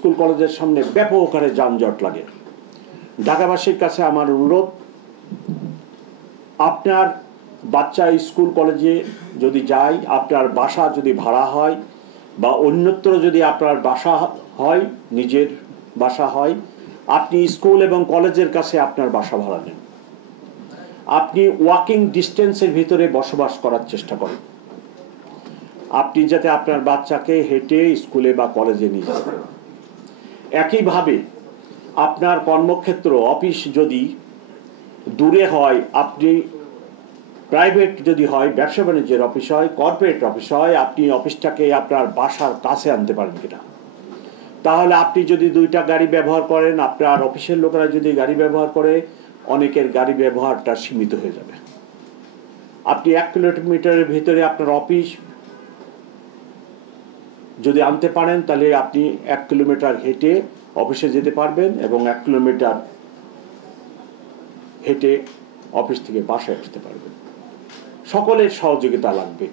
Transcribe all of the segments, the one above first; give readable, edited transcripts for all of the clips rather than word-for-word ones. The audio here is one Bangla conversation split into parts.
স্কুল কলেজের সামনে ব্যাপক হারে যানজট লাগে। ঢাকাবাসীর কাছে আমার অনুরোধ, আপনার বাচ্চা স্কুল কলেজে যদি যায়, আপনার বাসা যদি ভাড়া হয় বা অন্যত্র যদি আপনার বাসা হয়, নিজের বাসা হয়, আপনি স্কুল এবং কলেজের কাছে আপনার বাসা ভাড়া নেন। আপনি ওয়াকিং ডিস্টেন্সের ভিতরে বসবাস করার চেষ্টা করেন। আপনি যাতে আপনার বাচ্চাকে হেঁটে স্কুলে বা কলেজে নিয়ে যেতে পারেন। একইভাবে আপনার কর্মক্ষেত্র, অফিস যদি দূরে হয়, আপনি প্রাইভেট যদি হয়, ব্যবসা বাণিজ্যের অফিস হয়, কর্পোরেট অফিস হয়, আপনি অফিসটাকে আপনার বাসার কাছে আনতে পারেন কিনা। তাহলে আপনি যদি 2টা গাড়ি ব্যবহার করেন, আপনার অফিসের লোকেরা যদি গাড়ি ব্যবহার করে, অনেকের গাড়ি ব্যবহারটা সীমিত হয়ে যাবে। আপনি 1 কিলোমিটারের ভিতরে আপনার অফিস যদি আনতে পারেন, তাহলে আপনি 1 কিলোমিটার হেঁটে অফিসে যেতে পারবেন এবং 1 কিলোমিটার হেঁটে অফিস থেকে বাসায় আসতে পারবেন। সকলের সহযোগিতা লাগবে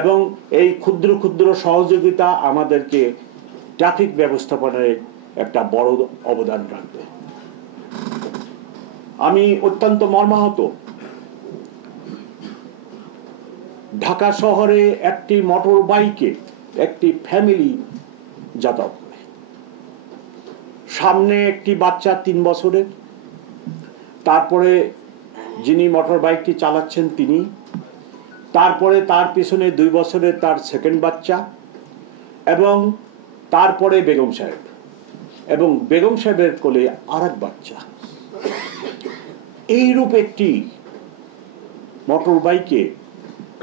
এবং এই ক্ষুদ্র ক্ষুদ্র সহযোগিতা আমাদেরকে ট্রাফিক ব্যবস্থাপনায় একটা বড় অবদান রাখবে। আমি অত্যন্ত মর্মাহত, ঢাকা শহরে একটি মোটর বাইকে একটি ফ্যামিলি যাতায়াত করে। সামনে একটি বাচ্চা 3 বছরের, তারপরে যিনি মোটর বাইকটি চালাচ্ছেন তিনি, তারপরে তার পিছনে 2 বছরের তার সেকেন্ড বাচ্চা, এবং তারপরে বেগম সাহেব, এবং বেগম সাহেবের কোলে আরেক বাচ্চা। এইরূপ একটি মোটর বাইকে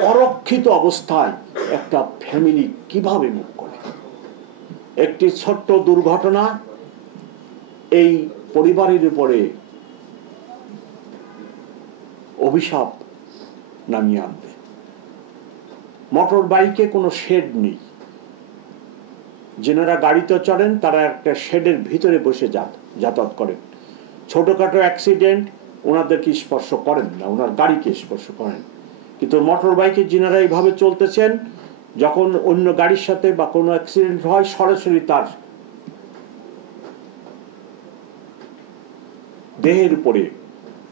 অরক্ষিত অবস্থায় একটা ফ্যামিলি কিভাবে মুভ করে? একটি ছোট্ট দুর্ঘটনা এই পরিবারের উপরে অভিশাপ নামিয়ে আনবে। মোটর বাইকে কোনো শেড নেই, যেনারা গাড়িতে চড়েন তারা একটা শেডের ভিতরে বসে যাতায়াত করেন। ছোটখাটো অ্যাক্সিডেন্ট ওনাদেরকে স্পর্শ করেন না, ওনার গাড়িকে স্পর্শ করেন। কিন্তু মোটর বাইকে যিনারা এইভাবে চলতেছেন, যখন অন্য গাড়ির সাথে বা কোনো অ্যাক্সিডেন্ট হয়, সরাসরি তার দেহের উপরে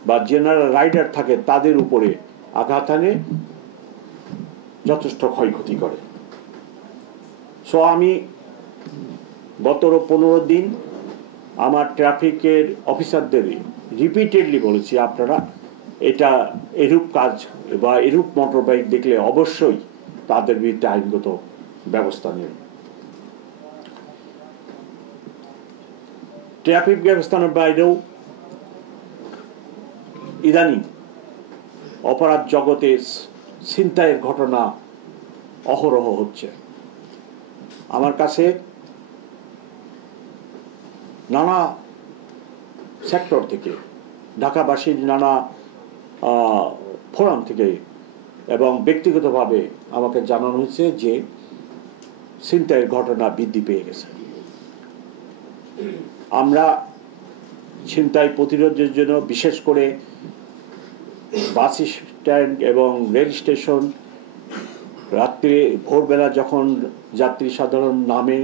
বা যেনারা রাইডার থাকে তাদের উপরে আঘাত আনে, যথেষ্ট ক্ষয়ক্ষতি করে। সো আমি গত 15 দিন আমার ট্রাফিকের অফিসারদের রিপিটেডলি বলেছি, আপনারা এটা এরূপ কাজ বা এরূপ মোটর বাইক দেখলে অবশ্যই তাদের বিরুদ্ধে আইনগত ব্যবস্থা নেন। ট্রাফিক ব্যবস্থার বাইরেও ইদানিং অপরাধ জগতে ছিনতাইয়ের ঘটনা অহরহ হচ্ছে। আমার কাছে নানা সেক্টর থেকে, ঢাকাবাসীর নানা ফোরাম থেকে এবং ব্যক্তিগতভাবে আমাকে জানানো হয়েছে যে ছিনতাইয়ের ঘটনা বৃদ্ধি পেয়ে গেছে। আমরা ছিনতাই প্রতিরোধের জন্য বিশেষ করে বাস স্ট্যান্ড এবং রেল স্টেশন, রাত্রে ভোরবেলা যখন যাত্রী সাধারণ নামে,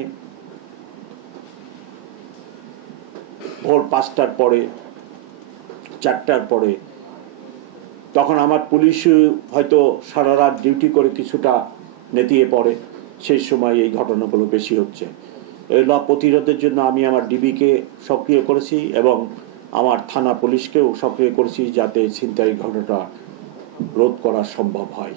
ভোর 5টার পরে, 4টার পরে, তখন আমার পুলিশ হয়তো সারা রাত ডিউটি করে কিছুটা নেতিয়ে পড়ে, সেই সময় এই ঘটনাগুলো বেশি হচ্ছে। এগুলো প্রতিরোধের জন্য আমি আমার ডিবিকে সক্রিয় করেছি এবং আমার থানা পুলিশকেও সক্রিয় করেছি, যাতে ছিনতাই ঘটনাটা রোধ করা সম্ভব হয়।